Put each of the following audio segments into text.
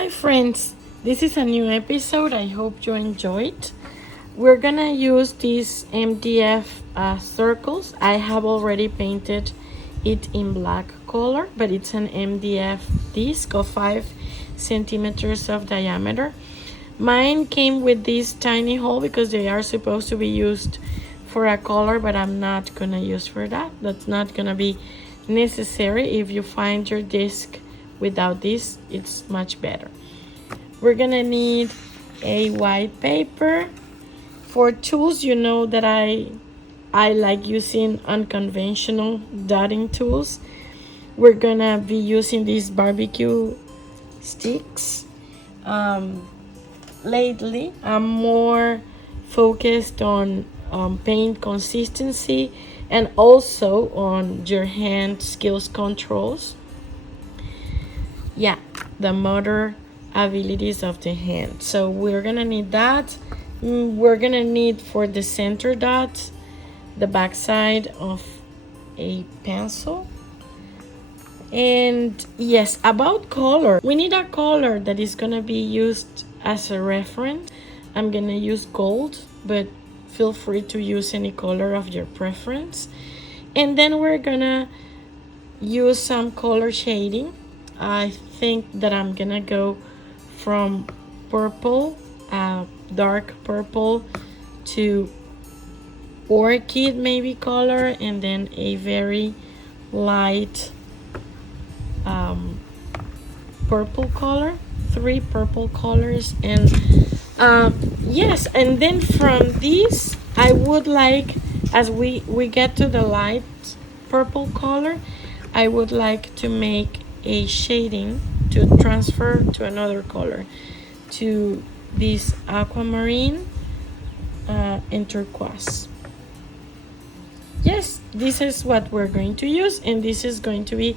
Hi friends, this is a new episode. I hope you enjoyed. We're gonna use these MDF circles. I have already painted it in black color, but it's an MDF disc of 5 centimeters of diameter. Mine came with this tiny hole because they are supposed to be used for a color, but I'm not gonna use for that. That's not gonna be necessary. If you find your disc without this, it's much better. We're gonna need a white paper. For tools, you know that I like using unconventional dotting tools. We're gonna be using these barbecue sticks. Lately I'm more focused on paint consistency and also on your hand skills controls. Yeah, the motor abilities of the hand. So we're gonna need that. We're gonna need for the center dot the back side of a pencil. And yes, about color, we need a color that is gonna be used as a reference. I'm gonna use gold, but feel free to use any color of your preference. And then we're gonna use some color shading. I think that I'm gonna go from purple, dark purple, to orchid maybe color, and then a very light purple color, 3 purple colors. And yes, and then from these I would like, as we get to the light purple color, I would like to make a shading to transfer to another color, to this Aqua Marine and Turquoise. Yes, this is what we're going to use, and this is going to be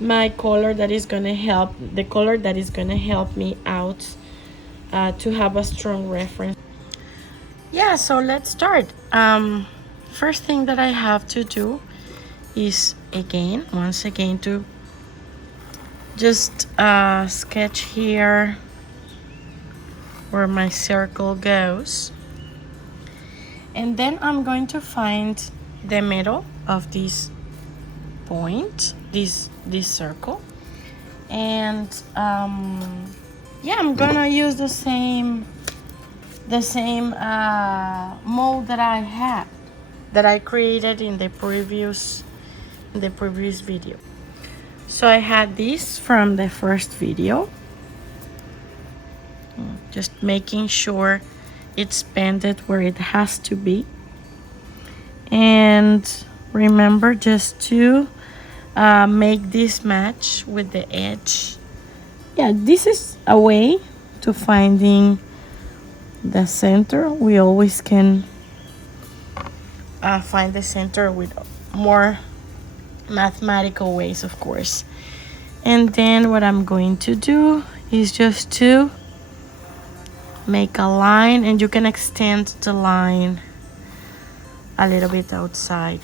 my color that is going to help, the color that is going to help me out to have a strong reference. Yeah, so let's start. First thing that I have to do is once again to just sketch here where my circle goes, and then I'm going to find the middle of this point, this circle, and yeah, I'm gonna use the same mold that I had, that I created in the previous video. So I had this from the first video, just making sure it's bended where it has to be. And remember just to make this match with the edge. Yeah, this is a way to finding the center. We always can find the center with more mathematical ways, of course. And then what I'm going to do is just to make a line, and you can extend the line a little bit outside.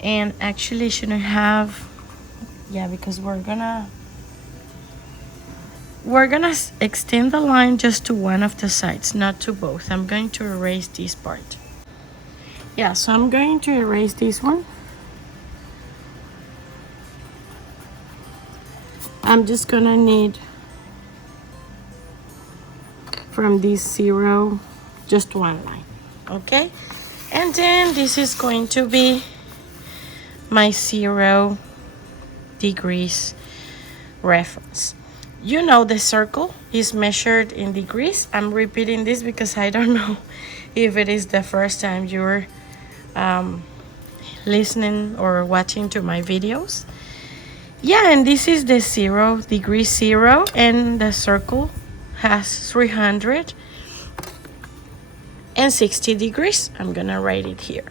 And actually shouldn't have, yeah, because we're gonna extend the line just to one of the sides, not to both. I'm going to erase this part. Yeah, so I'm going to erase this one. I'm just gonna need from this 0 just one line, okay? And then this is going to be my 0 degrees reference. You know, the circle is measured in degrees. I'm repeating this because I don't know if it is the first time you're listening or watching to my videos. Yeah, and this is the 0 degree 0, and the circle has 360 degrees. I'm gonna write it here,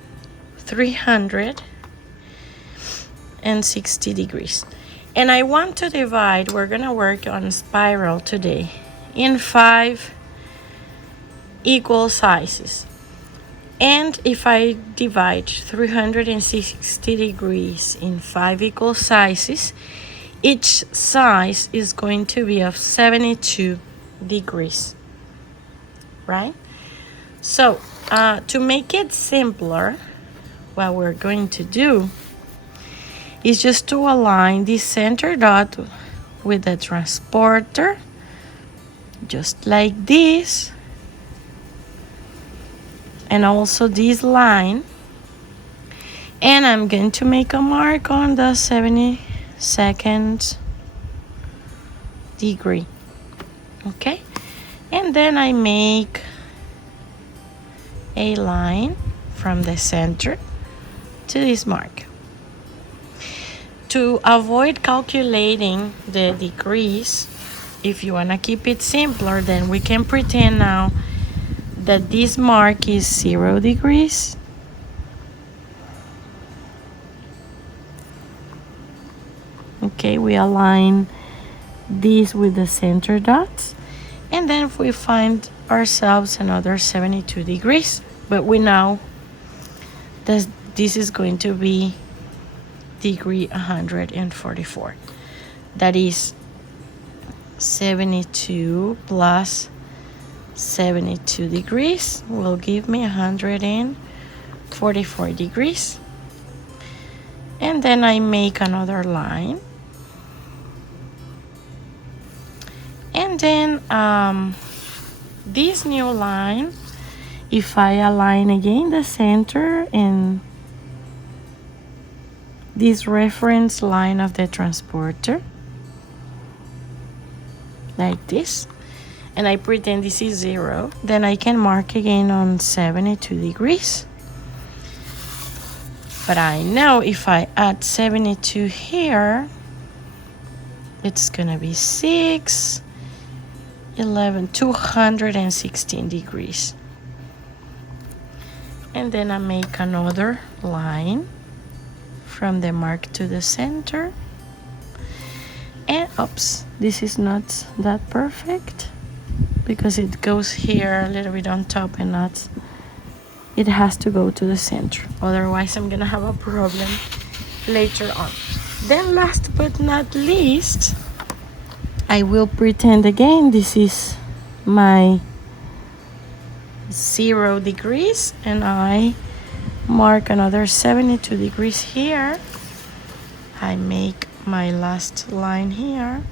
360 degrees. And I want to divide, we're gonna work on spiral today, in 5 equal sizes. And if I divide 360 degrees in 5 equal sizes, each size is going to be of 72 degrees, right? So to make it simpler, what we're going to do is just to align the center dot with the transporter, just like this, and also this line. And I'm going to make a mark on the 72nd degree. Okay, and then I make a line from the center to this mark. To avoid calculating the degrees, if you want to keep it simpler, then we can pretend now that this mark is 0 degrees. Okay, we align these with the center dots, and then if we find ourselves another 72 degrees, but we know that this is going to be degree 144. That is 72 plus 72 degrees will give me 144 degrees. And then I make another line. And then this new line, if I align again the center and this reference line of the transporter, like this, and I pretend this is 0, then I can mark again on 72 degrees. But I know if I add 72 here, it's gonna be 6, 11, 216 degrees. And then I make another line from the mark to the center. And oops, this is not that perfect because it goes here a little bit on top and not, it has to go to the center. Otherwise I'm gonna have a problem later on. Then last but not least, I will pretend again this is my 0 degrees, and I mark another 72 degrees here. I make my last line here,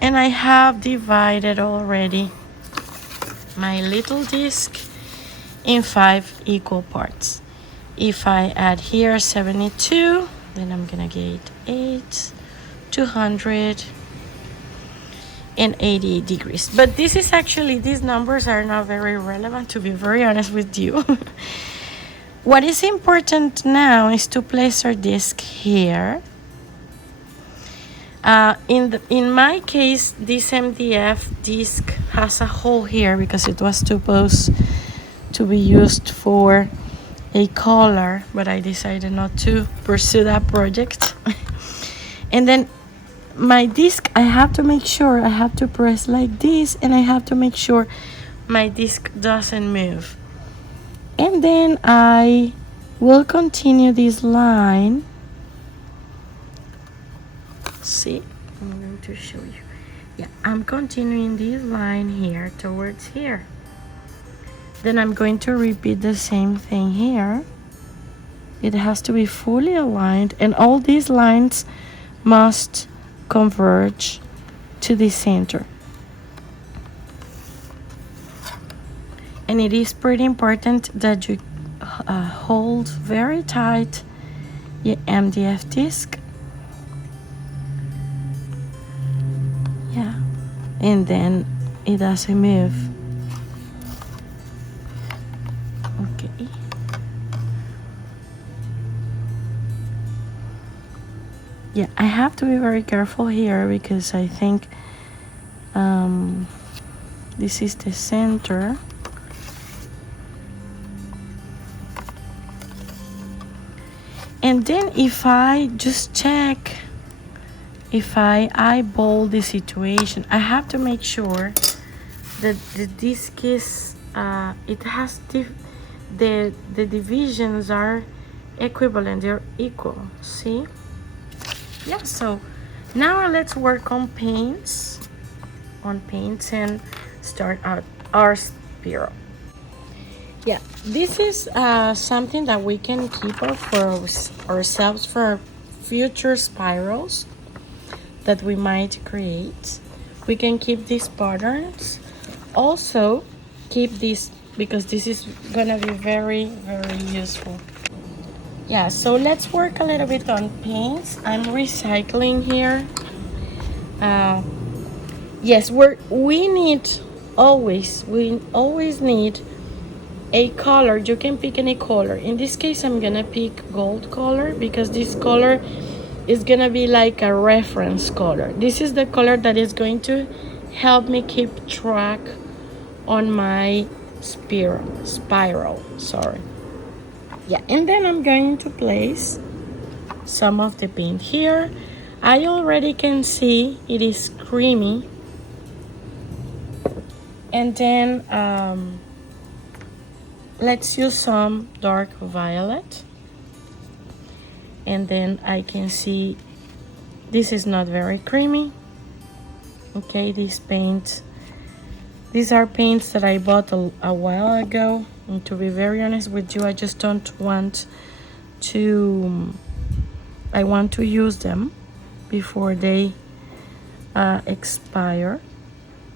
and I have divided already my little disc in 5 equal parts. If I add here 72, then I'm gonna get 8, 288 degrees. But this is actually, these numbers are not very relevant, to be very honest with you. What is important now is to place our disc here. In my case, this MDF disc has a hole here because it was supposed to be used for a collar, but I decided not to pursue that project. And then my disc, I have to make sure I have to press like this, and I have to make sure my disc doesn't move. And then I will continue this line. See, I'm going to show you. Yeah, I'm continuing this line here towards here. Then I'm going to repeat the same thing here. It has to be fully aligned, and all these lines must converge to the center. And it is pretty important that you hold very tight your MDF disc. Yeah, and then it doesn't move. Okay. Yeah, I have to be very careful here because I think this is the center. And then if I just check, if I eyeball the situation, I have to make sure that the disc is, it has the divisions are equivalent, they're equal, see? Yeah, so Now let's work on paints and start our spiral. Yeah, this is something that we can keep up for ourselves for future spirals that we might create. We can keep these patterns. Also, keep this because this is gonna be very, very useful. Yeah, so let's work a little bit on paints. I'm recycling here. Yes, we always need a color. You can pick any color. In this case, I'm gonna pick gold color because this color is gonna be like a reference color. This is the color that is going to help me keep track on my spiral. Sorry. Yeah, and then I'm going to place some of the paint here. I already can see it is creamy. And then let's use some dark violet. And then I can see this is not very creamy. Okay, these are paints that I bought a while ago. And to be very honest with you, I just don't want to, I want to use them before they expire.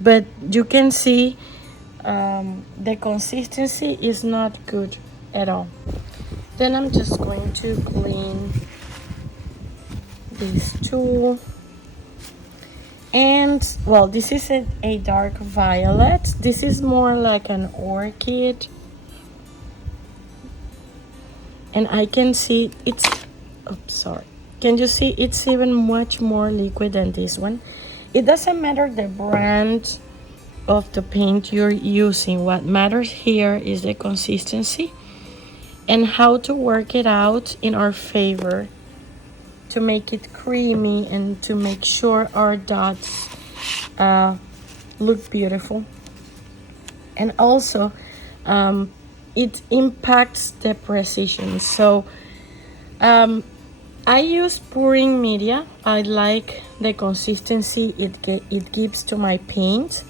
But you can see the consistency is not good at all. Then I'm just going to clean this tool. And well, this is a dark violet. This is more like an orchid. And I can see it's, oops, sorry. Can you see it's even much more liquid than this one? It doesn't matter the brand of the paint you're using. What matters here is the consistency and how to work it out in our favor to make it creamy and to make sure our dots look beautiful. And also it impacts the precision. So I use pouring media. I like the consistency it gives to my paint.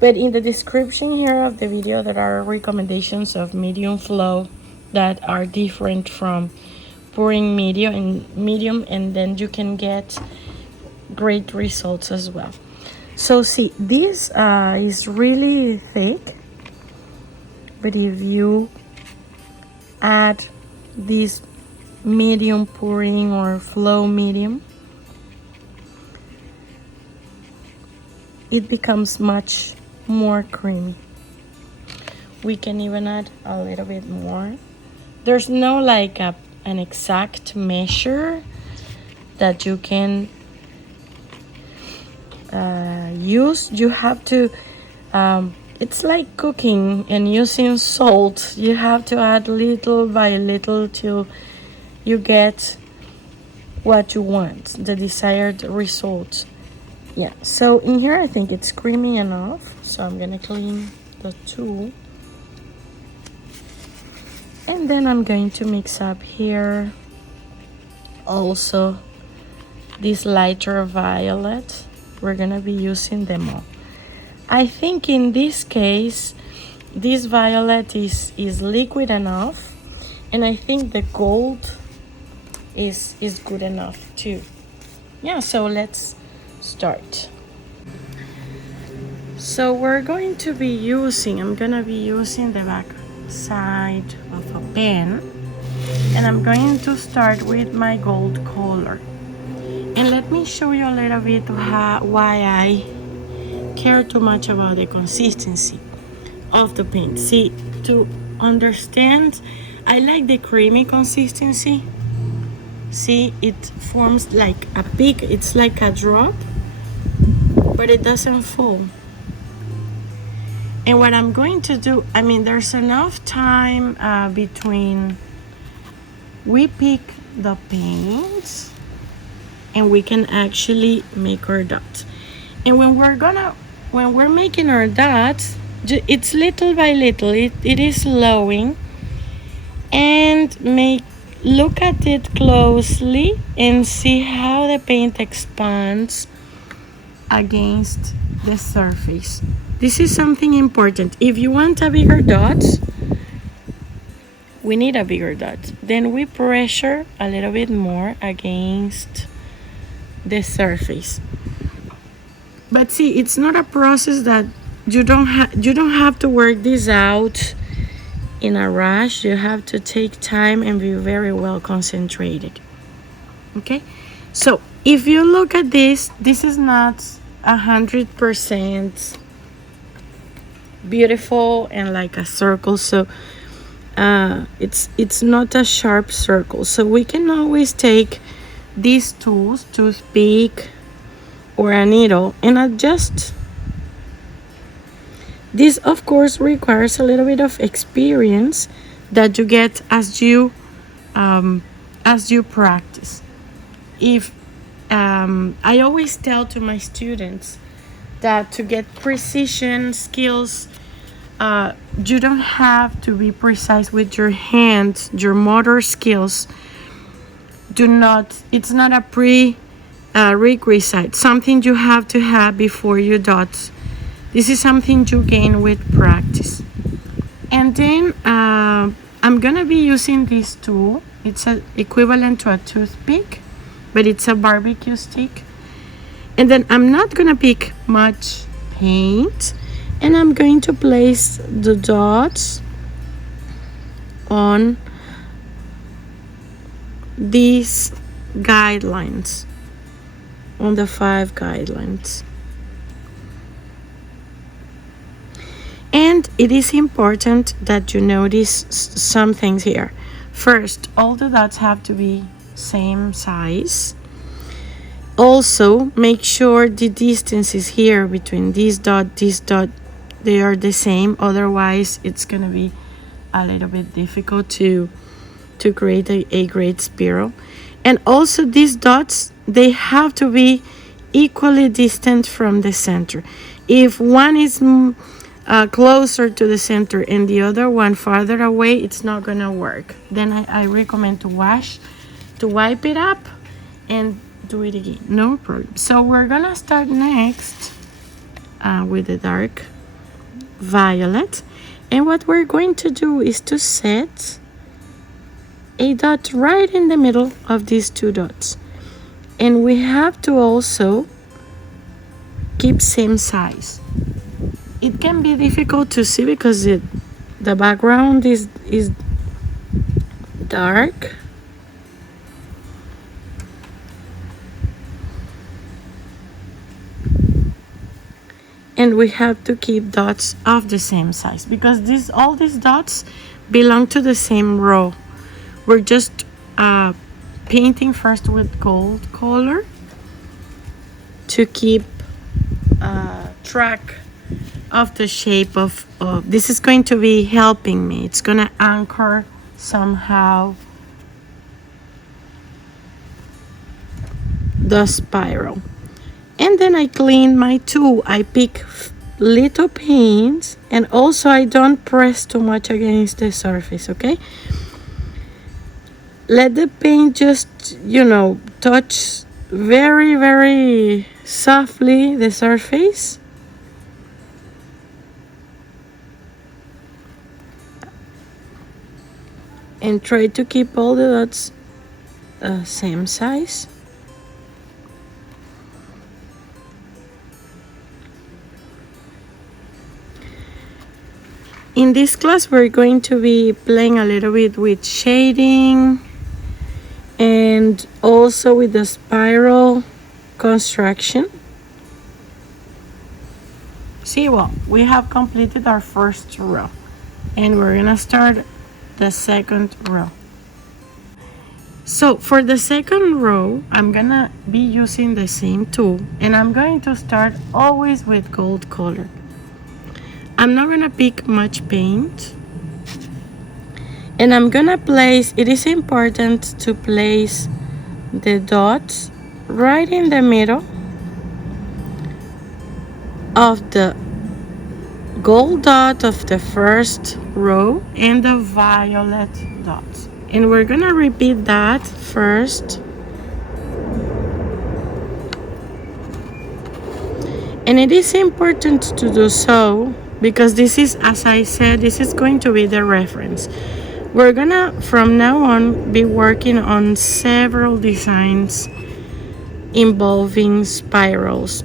But in the description here of the video, there are recommendations of medium flow that are different from pouring medium, and then you can get great results as well. So see, this is really thick, but if you add this medium pouring or flow medium, it becomes much more creamy. We can even add a little bit more. There's no like an exact measure that you can use. You have to it's like cooking and using salt. You have to add little by little till you get what you want, the desired result. Yeah, so in here I think it's creamy enough, so I'm gonna clean the tool. And then I'm going to mix up here also this lighter violet. We're gonna be using them all. I think in this case this violet is liquid enough, and I think the gold is good enough too. Yeah, so let's start. So we're going to be using, I'm gonna be using the back side of a pen, and I'm going to start with my gold color. And let me show you a little bit why I care too much about the consistency of the paint. See, to understand, I like the creamy consistency. See, it forms like a peak, it's like a drop, but it doesn't fall. And what I'm going to do, I mean, there's enough time between we pick the paint and we can actually make our dots. And when we're making our dots, it's little by little, it is slowing and look at it closely and see how the paint expands against the surface. This is something important. If you want a bigger dot, we need a bigger dot. Then we pressure a little bit more against the surface. But see, it's not a process that you don't have to work this out in a rush. You have to take time and be very well concentrated. Okay, so if you look at this is not 100% beautiful and like a circle, so it's not a sharp circle. So we can always take these tools, toothpick or a needle, and adjust. This of course requires a little bit of experience that you get as you practice. If I always tell to my students that to get precision skills, you don't have to be precise with your hands. Your motor skills it's not a prerequisite, something you have to have before you dot. This is something you gain with practice. And then I'm gonna be using this tool. It's equivalent to a toothpick, but it's a barbecue stick. And then I'm not gonna pick much paint, and I'm going to place the dots on these guidelines, on the 5 guidelines. And it is important that you notice some things here. First, all the dots have to be same size. Also, make sure the distances here between this dot, they are the same. Otherwise, it's gonna be a little bit difficult to create a great spiral. And also these dots, they have to be equally distant from the center. If one is closer to the center and the other one farther away, it's not gonna work. Then I recommend to wipe it up and do it again, no problem. So we're gonna start next with the dark violet, and what we're going to do is to set a dot right in the middle of these 2 dots, and we have to also keep same size. It can be difficult to see because the background is dark. And we have to keep dots of the same size because all these dots belong to the same row. We're just painting first with gold color to keep track of the shape of this is going to be helping me. It's gonna anchor somehow the spiral. And then I clean my tool. I pick little paints, and also I don't press too much against the surface, okay? Let the paint just, touch very, very softly the surface. And try to keep all the dots same size. In this class, we're going to be playing a little bit with shading and also with the spiral construction. See, well, we have completed our first row, and we're gonna start the second row. So for the second row, I'm gonna be using the same tool, and I'm going to start always with gold color. I'm not gonna pick much paint, and I'm gonna place, it is important to place the dots right in the middle of the gold dot of the first row and the violet dot. And we're gonna repeat that first. And it is important to do so because this is, as I said, this is going to be the reference. We're gonna, from now on, be working on several designs involving spirals.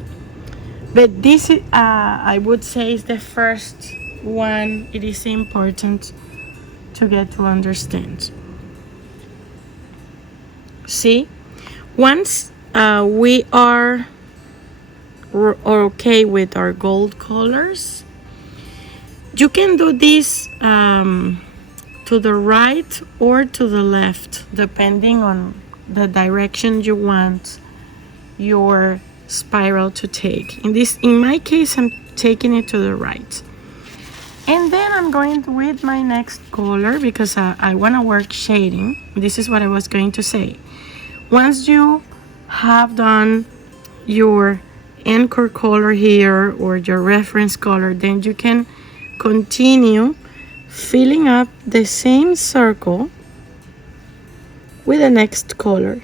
But this, I would say, is the first one. It is important to get to understand. See, once we are okay with our gold colors, you can do this to the right or to the left, depending on the direction you want your spiral to take. In my case, I'm taking it to the right. And then I'm going with my next color because I want to work shading. This is what I was going to say. Once you have done your anchor color here or your reference color, then you can continue filling up the same circle with the next color.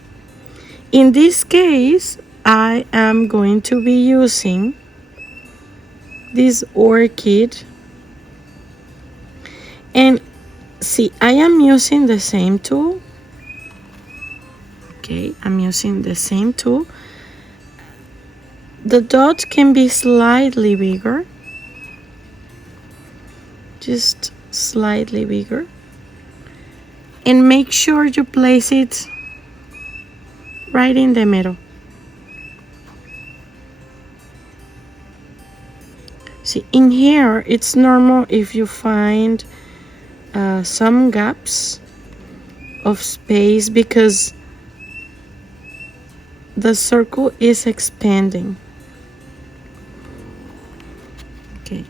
In this case, I am going to be using this orchid, and see, I am using the same tool. Okay, I'm using the same tool. The dot can be slightly bigger, just slightly bigger, and make sure you place it right in the middle. See, in here it's normal if you find some gaps of space because the circle is expanding. Okay.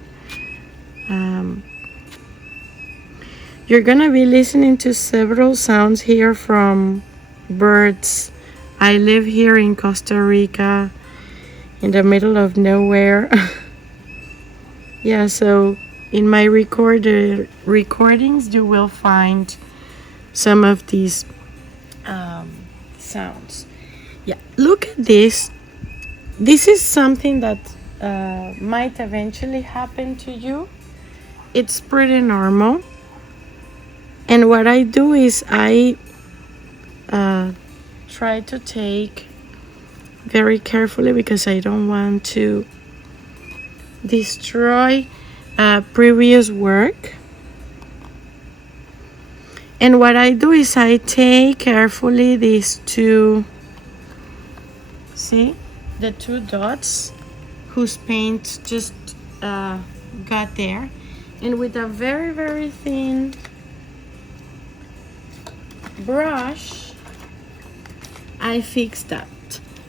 You're gonna be listening to several sounds here from birds. I live here in Costa Rica, in the middle of nowhere. Yeah, so in my recordings, you will find some of these sounds. Yeah, look at this. This is something that might eventually happen to you. It's pretty normal. And what I do is I try to take very carefully because I don't want to destroy previous work. And what I do is I take carefully these two, see, the two dots whose paint just got there, and with a very, very thin brush, I fix that.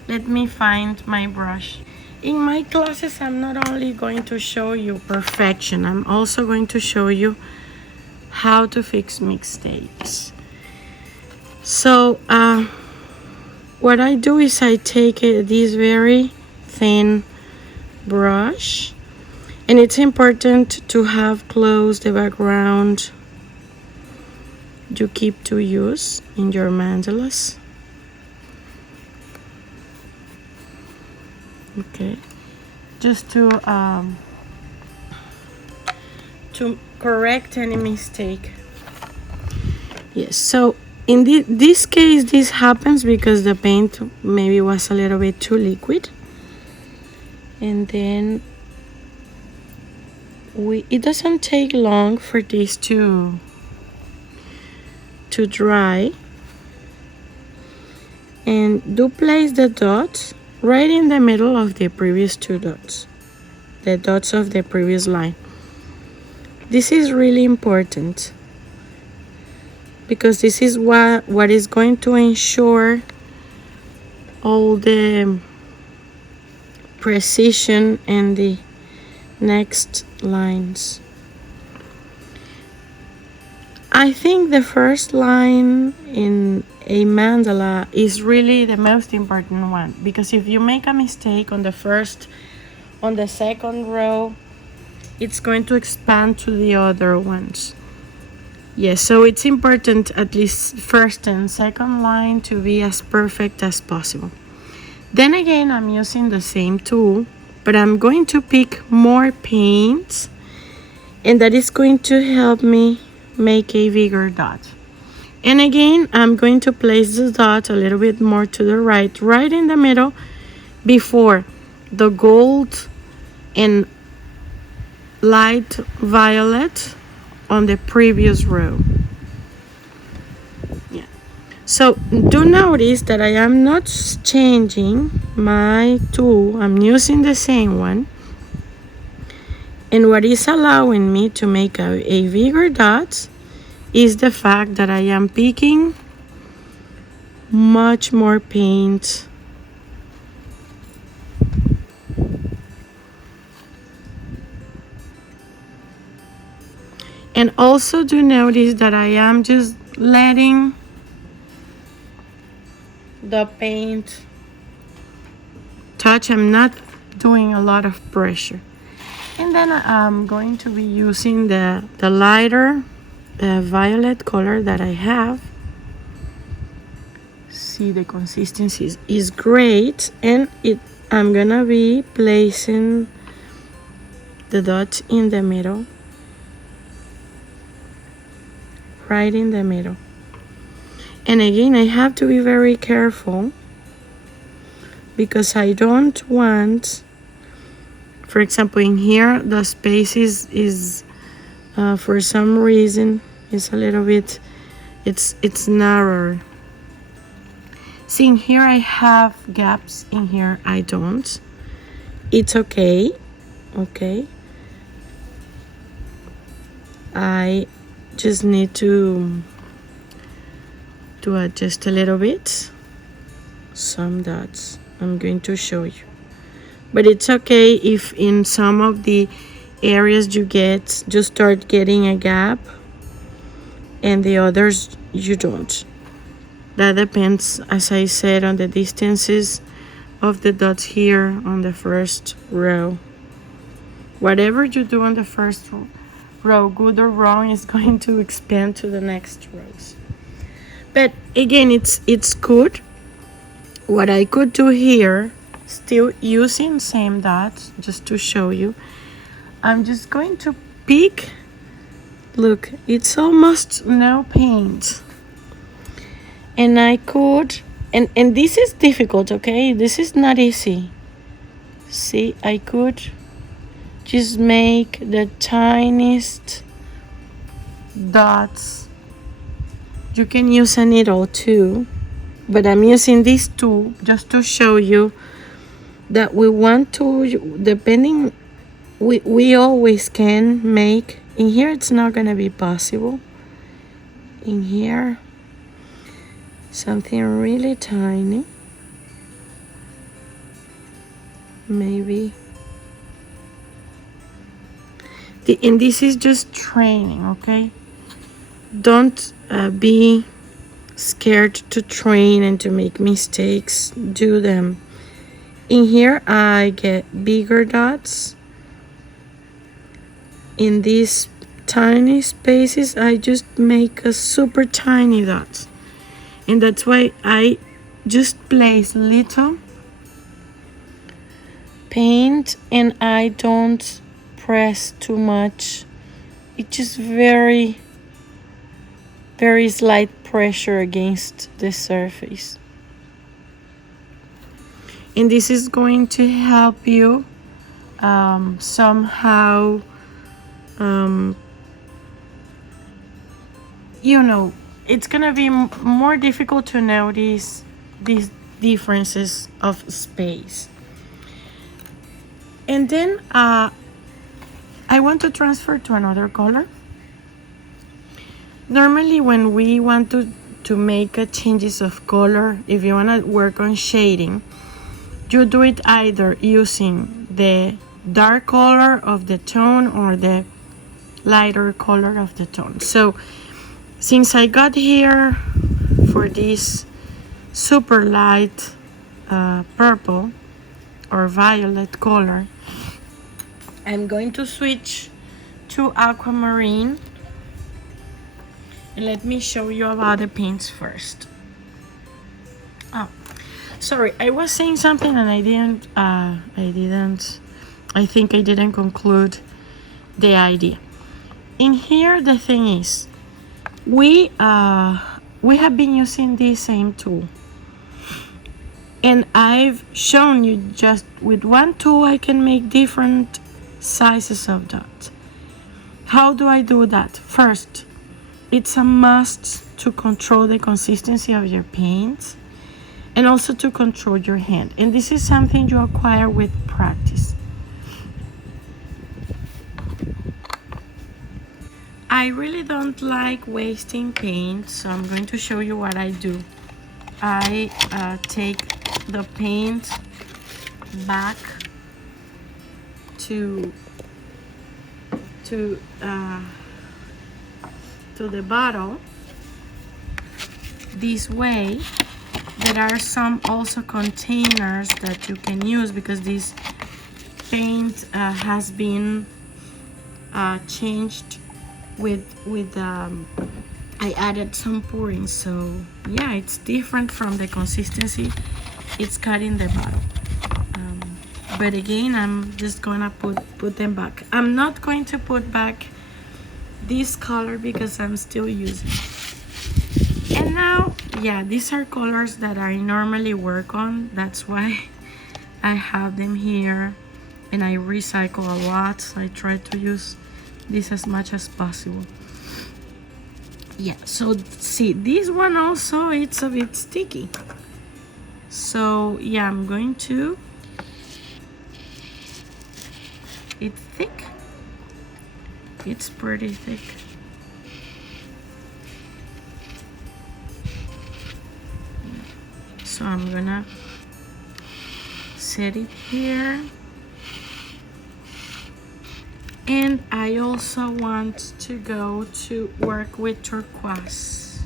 Let me find my brush. In my classes, I'm not only going to show you perfection, I'm also going to show you how to fix mistakes. So what I do is I take this very thin brush, and it's important to have close the background you keep to use in your mandalas. Okay, just to correct any mistake. Yes, so in this case, this happens because the paint maybe was a little bit too liquid, and then it doesn't take long for this to dry. And do place the dots right in the middle of the previous two dots, the dots of the previous line. This is really important because this is what is going to ensure all the precision in the next lines. I think the first line in a mandala is really the most important one, because if you make a mistake on the second row, it's going to expand to the other ones. Yes, so it's important at least first and second line to be as perfect as possible. Then again, I'm using the same tool, but I'm going to pick more paints, and that is going to help me make a bigger dot. And again, I'm going to place the dot a little bit more to the right in the middle, before the gold and light violet on the previous row. Yeah. So do notice that I am not changing my tool. I'm using the same one. And what is allowing me to make a bigger dot is the fact that I am picking much more paint. And also do notice that I am just letting the paint touch. I'm not doing a lot of pressure. And then I'm going to be using the lighter violet color that I have. See, the consistency is great, and I'm gonna be placing the dot in the middle, right in the middle. And again, I have to be very careful because I don't want, for example, in here the space is for some reason is a little bit, it's narrower. See, in here I have gaps, in here I don't. It's okay. I just need to adjust a little bit some dots. I'm going to show you, but it's okay if in some of the areas you start getting a gap and the others you don't. That depends, as I said, on the distances of the dots here on the first row. Whatever you do on the first row, good or wrong, is going to expand to the next rows. But again, it's good. What I could do here, still using same dots, just to show you, I'm just going to pick. Look, it's almost no paint. And I could, and this is difficult, okay? This is not easy. See, I could just make the tiniest dots. You can use a needle too, but I'm using this tool just to show you that we want to, depending, we always can make. In here it's not gonna be possible. In here, something really tiny, maybe. And this is just training, okay? Don't be scared to train and to make mistakes. Do them. In here I get bigger dots. In these tiny spaces I just make a super tiny dot. And that's why I just place little paint and I don't press too much. It's just very, very slight pressure against the surface. And this is going to help you somehow, you know, it's gonna be more difficult to notice these differences of space. And then I want to transfer to another color. Normally when we want to make changes of color, if you want to work on shading, you do it either using the dark color of the tone or the lighter color of the tone. So since I got here for this super light purple or violet color, I'm going to switch to Aqua Marine. let me show you about the paints first. Oh, sorry, I was saying something and I think I didn't conclude the idea. In here, the thing is, we have been using this same tool, and I've shown you just with one tool I can make different sizes of dots. How do I do that? First, it's a must to control the consistency of your paint and also to control your hand, and this is something you acquire with practice. I really don't like wasting paint, so I'm going to show you what I do. I take the paint back to the bottle this way. There are some also containers that you can use because this paint has been changed with I added some pouring, so yeah, it's different from the consistency it's got in the bottle. But again, I'm just gonna put them back. I'm not going to put back this color because I'm still using it. And now, yeah, these are colors that I normally work on. That's why I have them here, and I recycle a lot. So I try to use this as much as possible. Yeah, so see, this one also, it's a bit sticky. So yeah, I'm going to, it's thick. It's pretty thick. So I'm gonna set it here. And I also want to go to work with turquoise.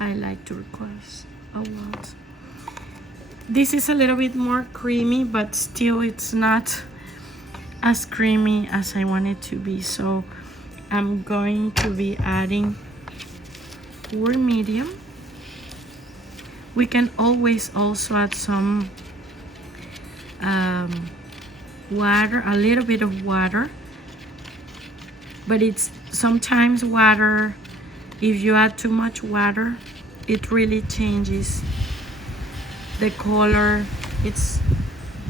I like turquoise a lot. This is a little bit more creamy, but still it's not as creamy as I want it to be. So I'm going to be adding 4 medium. We can always also add some water, a little bit of water, but it's sometimes water, if you add too much water, it really changes the color. It's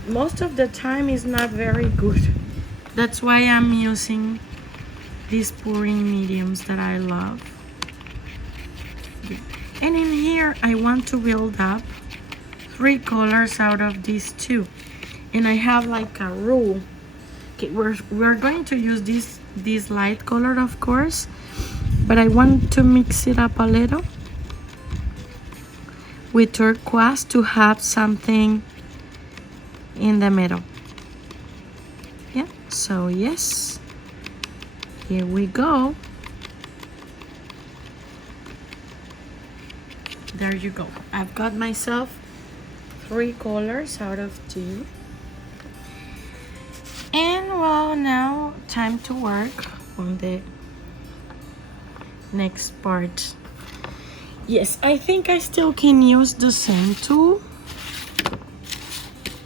most of the time is not very good. That's why I'm using these pouring mediums that I love. And in here I want to build up 3 colors out of these 2. And I have like a rule. Okay, we're going to use this light color, of course, but I want to mix it up a little with turquoise to have something in the middle. Yeah, so yes, here we go. There you go. I've got myself 3 colors out of 2. And well, now time to work on the next part. Yes, I think I still can use the same tool,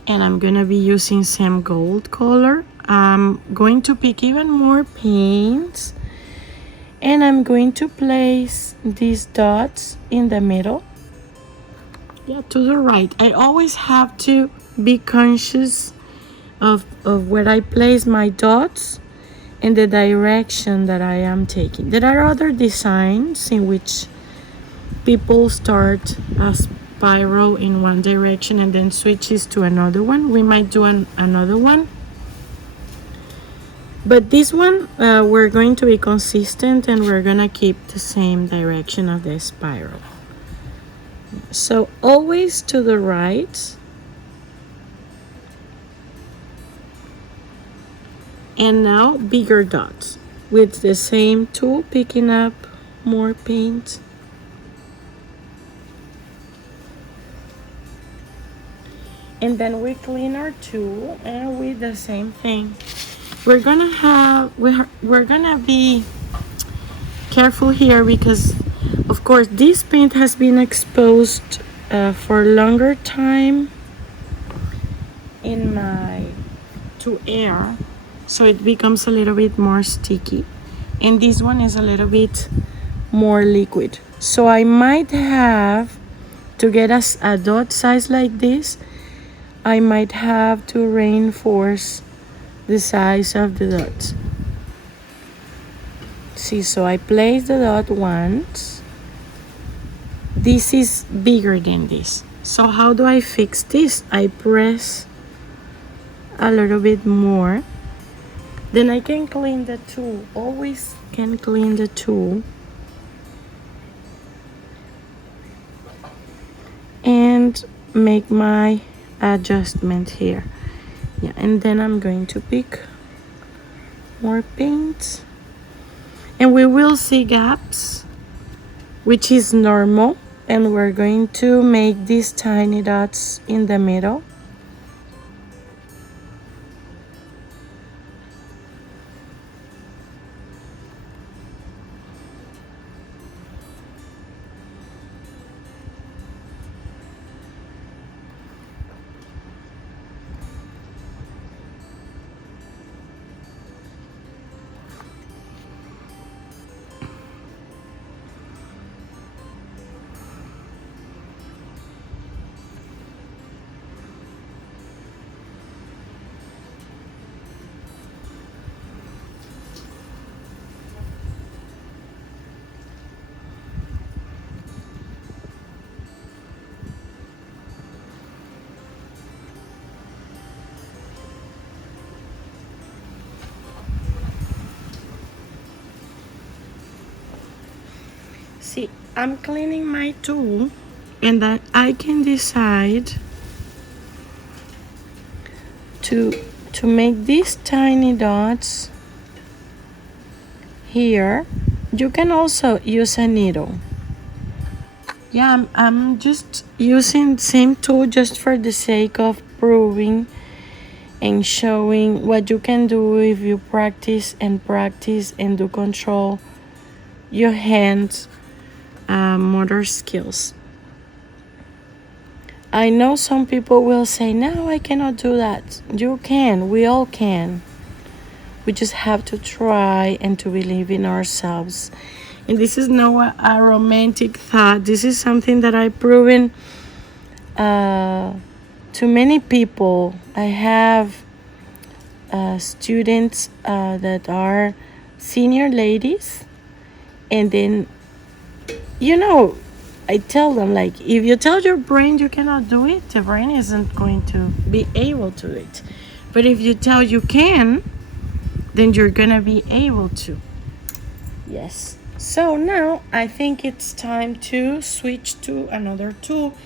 and I'm gonna be using some gold color. I'm going to pick even more paints, and I'm going to place these dots in the middle. Yeah, to the right. I always have to be conscious of where I place my dots and the direction that I am taking. There are other designs in which people start a spiral in one direction and then switches to another one. We might do another one, but this one we're going to be consistent and we're gonna keep the same direction of the spiral. So always to the right. And now bigger dots with the same tool, picking up more paint. And then we clean our tool and with the same thing. We're gonna be careful here because of course this paint has been exposed for a longer time to air, so it becomes a little bit more sticky, and this one is a little bit more liquid. So I might have to get a dot size like this, I might have to reinforce the size of the dots. See, so I place the dot once. This is bigger than this. So how do I fix this? I press a little bit more. Then I can clean the tool. Always can clean the tool. And make my adjustment here. Yeah, and then I'm going to pick more paint. And we will see gaps, which is normal. And we're going to make these tiny dots in the middle. See, I'm cleaning my tool, and then I can decide to make these tiny dots here. You can also use a needle. Yeah, I'm just using the same tool just for the sake of proving and showing what you can do if you practice and do control your hands motor skills. I know some people will say, no, I cannot do that. You can, we all can. We just have to try and to believe in ourselves. And this is not a romantic thought. This is something that I've proven to many people. I have students that are senior ladies, and then I tell them, like, if you tell your brain you cannot do it, the brain isn't going to be able to do it. But if you tell you can, then you're gonna be able to. Yes. So now I think it's time to switch to another tool,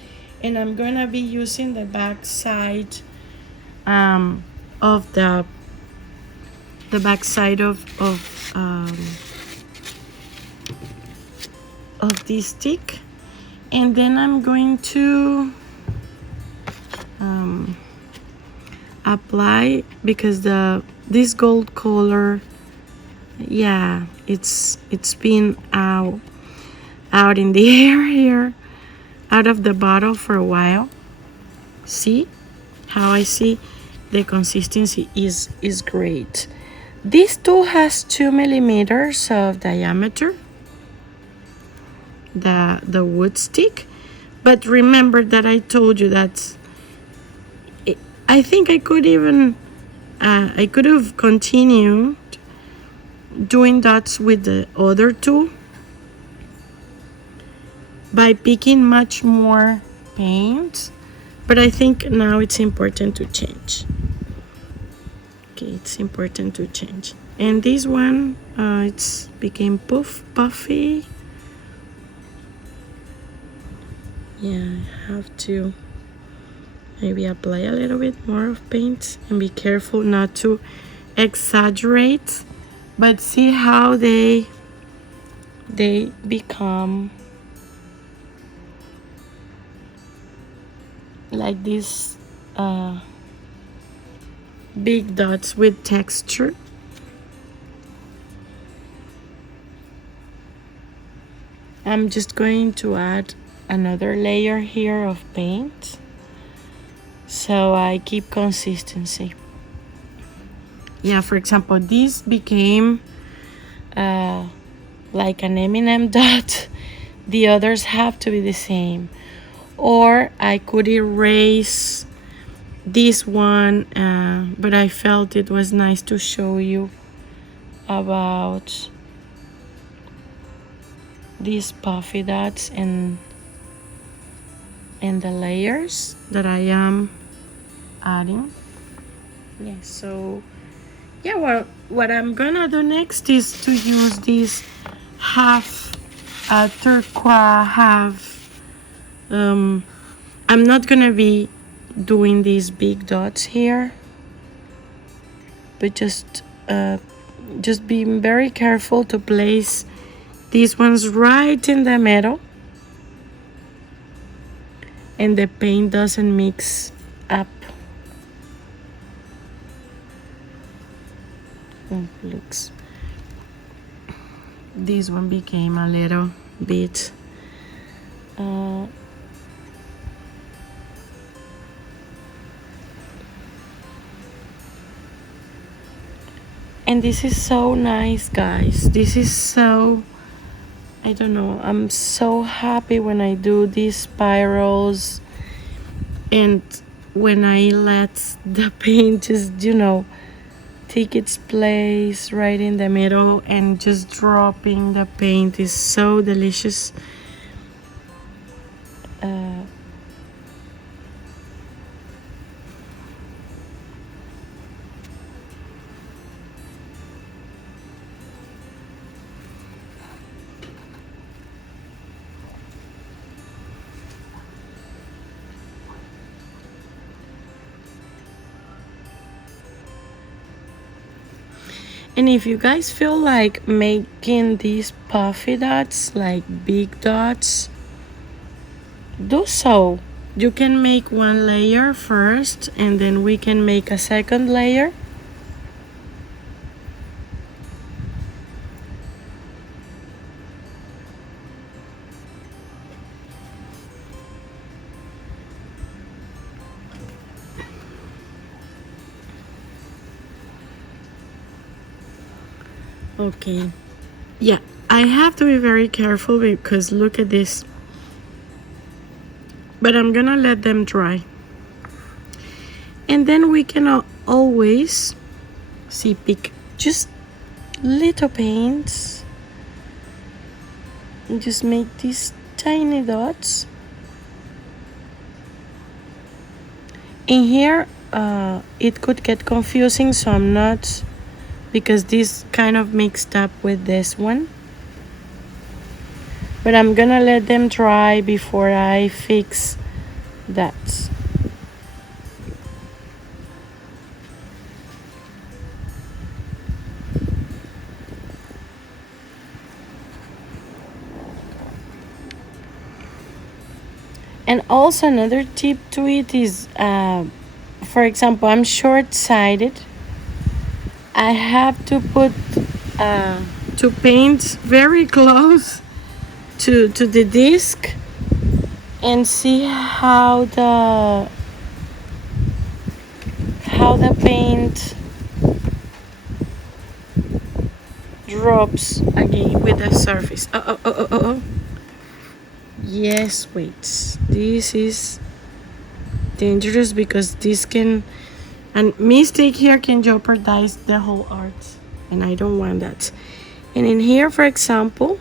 and I'm gonna be using the back side of the back side of this stick, and then I'm going to apply, because this gold color, yeah, it's been out in the air here, out of the bottle for a while. See how I see the consistency is great. This tool has 2 millimeters of diameter, the wood stick, but remember that I told you that I think I could have continued doing dots with the other tool by picking much more paint, but I think now it's important to change. Okay, it's important to change. And this one, it's became puffy. Yeah, I have to maybe apply a little bit more of paint and be careful not to exaggerate, but see how they become like these big dots with texture. I'm just going to add another layer here of paint so I keep consistency. Yeah, for example, this became like an M&M dot. The others have to be the same. Or I could erase this one, but I felt it was nice to show you about these puffy dots and the layers that I am adding. Yeah, so yeah, well, what I'm gonna do next is to use this half turquoise half. I'm not gonna be doing these big dots here, but just being very careful to place these ones right in the middle and the paint doesn't mix up. Looks, this one became a little bit and this is so nice, guys. This is so, I don't know, I'm so happy when I do these spirals and when I let the paint just, take its place right in the middle, and just dropping the paint is so delicious. And if you guys feel like making these puffy dots, like big dots, do so. You can make one layer first and then we can make a second layer. Okay, yeah, I have to be very careful because look at this. But I'm gonna let them dry. And then we can always pick just little paints and just make these tiny dots. In here, it could get confusing, so I'm not, because this kind of mixed up with this one. But I'm gonna let them dry before I fix that. And also another tip to it is, for example, I'm short-sighted. I have to put to paint very close to the disc and see how the paint drops again with the surface. Oh. Yes, wait. This is dangerous because this can, a mistake here can jeopardize the whole art, and I don't want that. And in here, for example,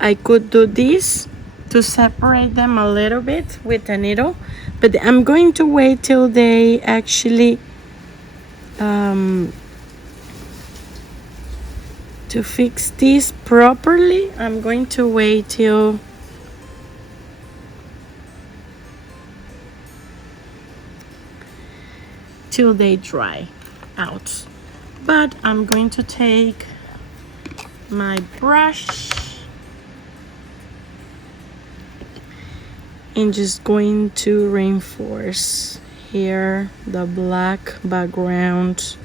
I could do this to separate them a little bit with a needle, but I'm going to wait till they actually to fix this properly. I'm going to wait till they dry out. But I'm going to take my brush and just going to reinforce here the black background.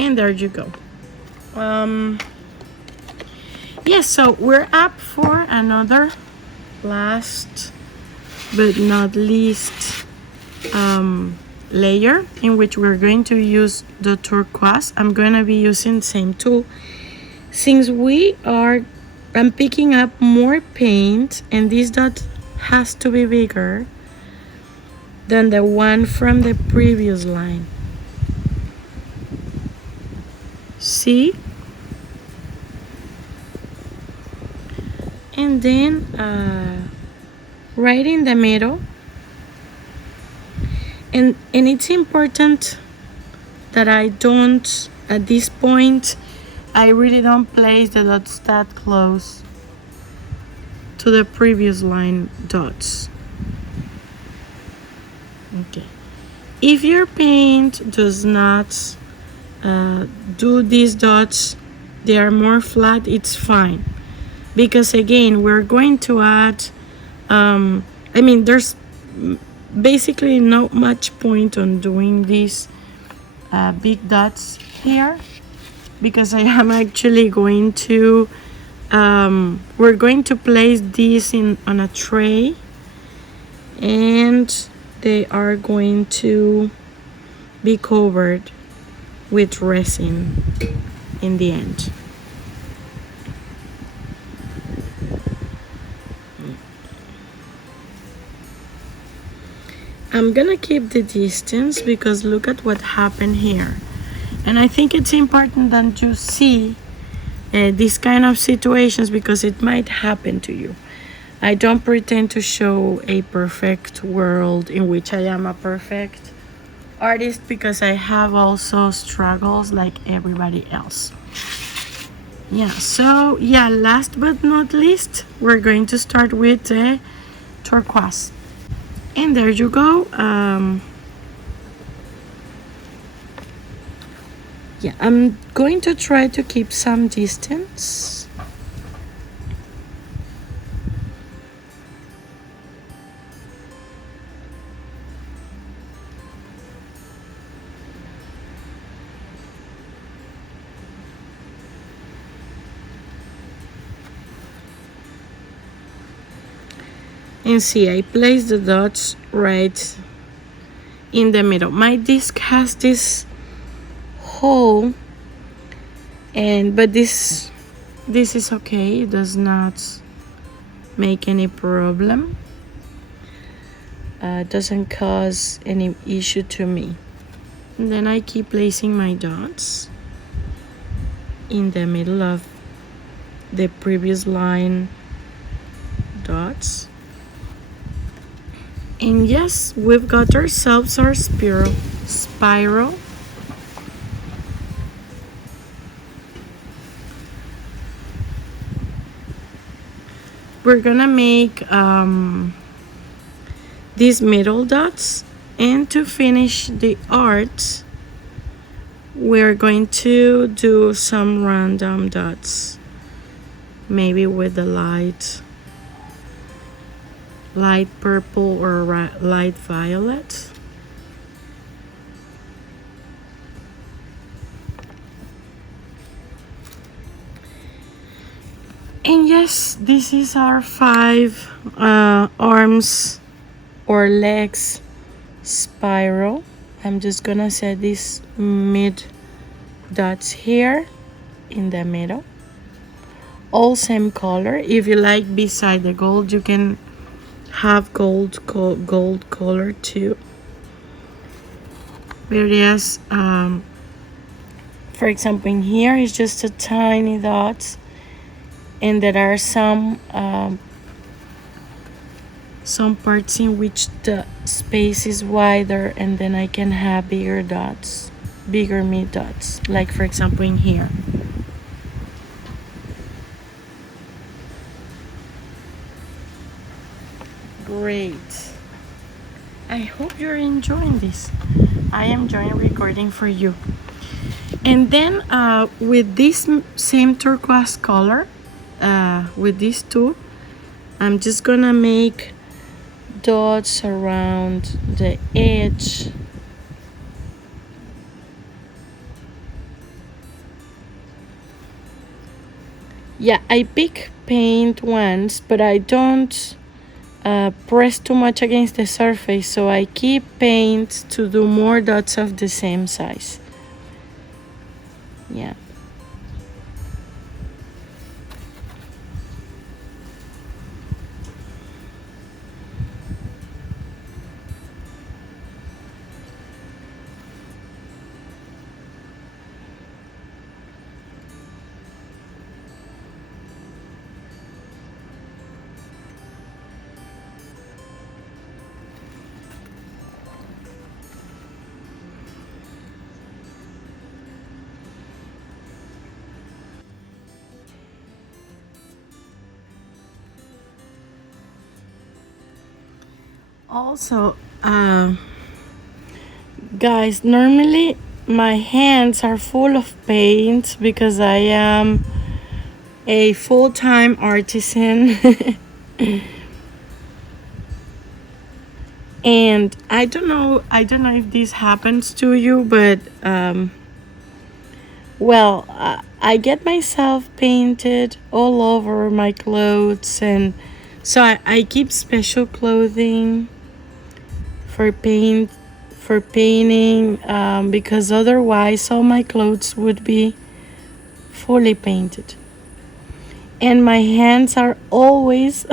And there you go. Yes, so we're up for another last but not least layer, in which we're going to use the turquoise. I'm going to be using the same tool. Since I'm picking up more paint, and this dot has to be bigger than the one from the previous line. See? And then right in the middle, and it's important that I don't, at this point, I really don't place the dots that close to the previous line dots. Okay. If your paint does not do these dots, they are more flat, it's fine. Because again, we're going to add, there's basically not much point on doing these big dots here, because I am actually going to, we're going to place these on a tray, and they are going to be covered with resin in the end. I'm gonna keep the distance because look at what happened here. And I think it's important that you see these kind of situations, because it might happen to you. I don't pretend to show a perfect world in which I am a perfect artist, because I have also struggles like everybody else. Yeah, so yeah, last but not least, we're going to start with the turquoise. And there you go. Yeah, I'm going to try to keep some distance. And see, I place the dots right in the middle. My disc has this hole, but this is okay. It does not make any problem. Doesn't cause any issue to me. And then I keep placing my dots in the middle of the previous line dots. And yes, we've got ourselves our spiral. We're gonna make these middle dots, and to finish the art, we're going to do some random dots, maybe with the light purple or light violet. And yes, this is our 5 arms or legs spiral. I'm just gonna set these mid dots here in the middle, all same color. If you like, beside the gold, you can have gold color too. But yes, for example, in here is just a tiny dots, and there are some parts in which the space is wider, and then I can have bigger dots, bigger mid dots, like for example in here. Great. I hope you're enjoying this. I am enjoying recording for you. And then with this same turquoise color, with these two, I'm just gonna make dots around the edge Yeah, I pick paint once, but I don't press too much against the surface, so I keep paint to do more dots of the same size. Yeah. Also, guys, normally my hands are full of paint because I am a full-time artisan. And I don't know if this happens to you, but well, I get myself painted all over my clothes, and so I keep special clothing for painting, because otherwise all my clothes would be fully painted, and my hands are always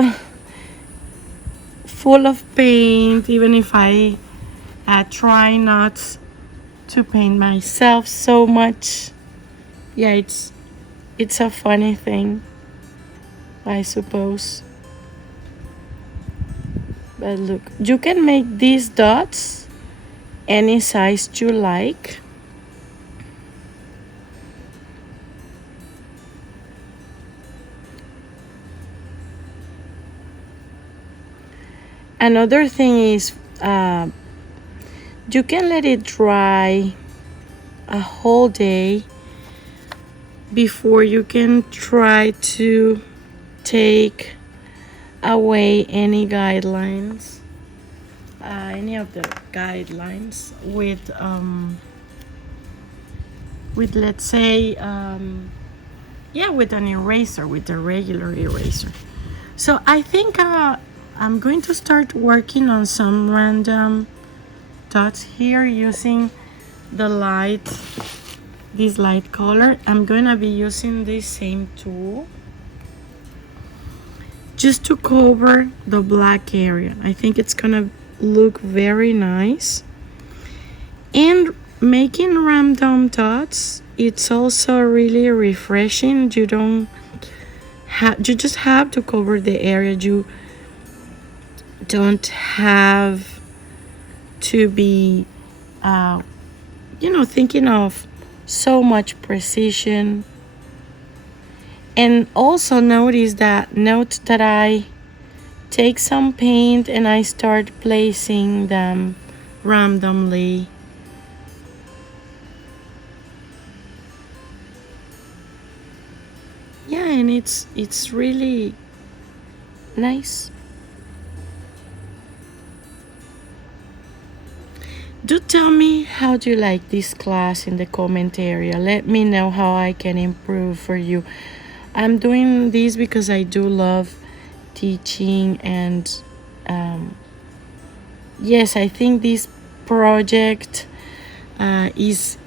full of paint, even if I try not to paint myself so much. Yeah, it's a funny thing, I suppose. But look, you can make these dots any size you like. Another thing is, you can let it dry a whole day before you can try to take away any guidelines, any of the guidelines with let's say, yeah, with an eraser, with a regular eraser. So I think I'm going to start working on some random dots here using the light, this light color. I'm gonna be using this same tool just to cover the black area. I think it's gonna look very nice. And making random dots, it's also really refreshing. You just have to cover the area. You don't have to be thinking of so much precision. And also note that I take some paint and I start placing them randomly. Yeah, and it's really nice. Do tell me how do you like this class in the comment area. Let me know how I can improve for you. I'm doing this because I do love teaching, and yes, I think this project is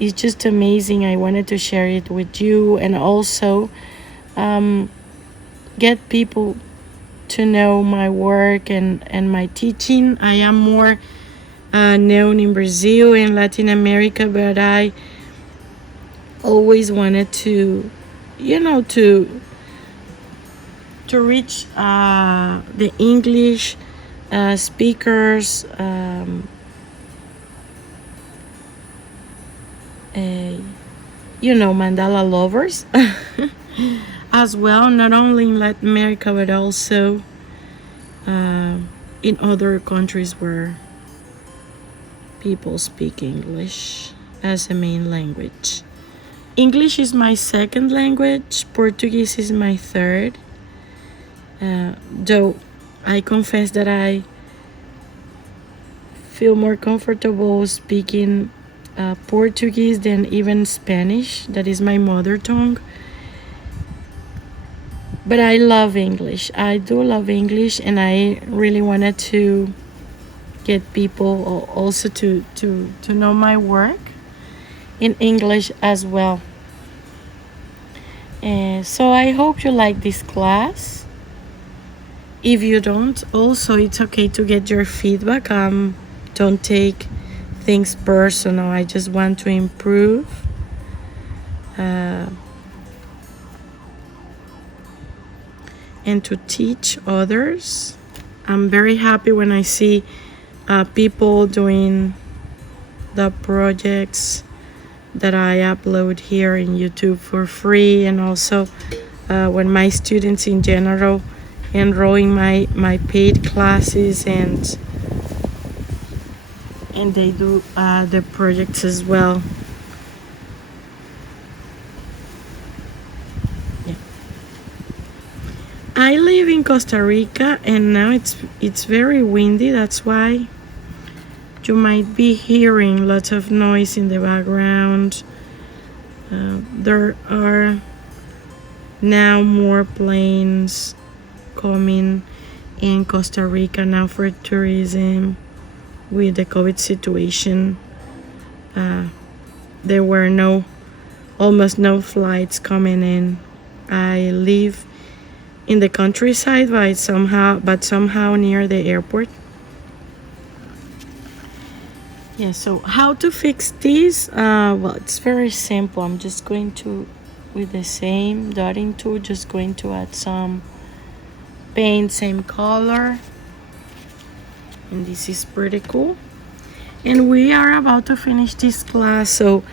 just amazing. I wanted to share it with you, and also get people to know my work and my teaching. I am more known in Brazil and Latin America, but I always wanted to reach the English speakers, mandala lovers as well, not only in Latin America but also in other countries where people speak English as a main language. English is my second language, Portuguese is my third, though I confess that I feel more comfortable speaking Portuguese than even Spanish, that is my mother tongue. But I love English. I do love English, and I really wanted to get people also to know my work in English as well. So I hope you like this class. If you don't, also it's okay to get your feedback. Don't take things personal. I just want to improve. And to teach others. I'm very happy when I see people doing the projects that I upload here in YouTube for free, and also when my students in general enroll in my paid classes, and they do the projects as well. Yeah. I live in Costa Rica, and now it's very windy. That's why you might be hearing lots of noise in the background. There are now more planes coming in Costa Rica now for tourism. With the COVID situation, there were almost no flights coming in. I live in the countryside, but somehow near the airport. Yeah, so how to fix this? Well, it's very simple. I'm just going to, with the same dotting tool, just going to add some paint, same color. And this is pretty cool. And we are about to finish this class. So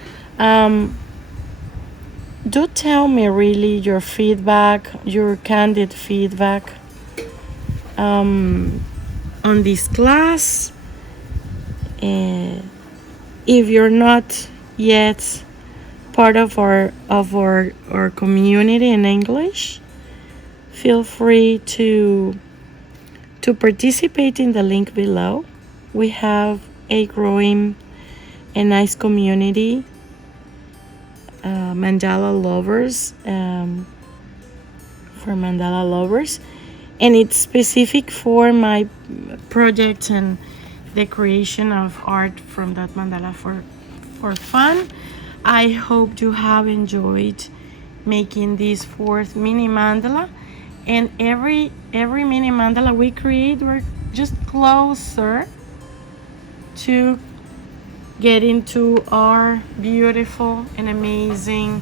do tell me really your feedback, your candid feedback on this class. If you're not yet part of our community in English, feel free to participate in the link below. We have a growing and nice community, Mandala lovers, for Mandala lovers, and it's specific for my project and the creation of art from that mandala for fun. I hope you have enjoyed making this 4th mini mandala, and every mini mandala we create, we're just closer to get into our beautiful and amazing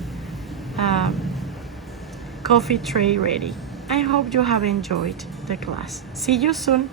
coffee tray ready. I hope you have enjoyed the class. See you soon.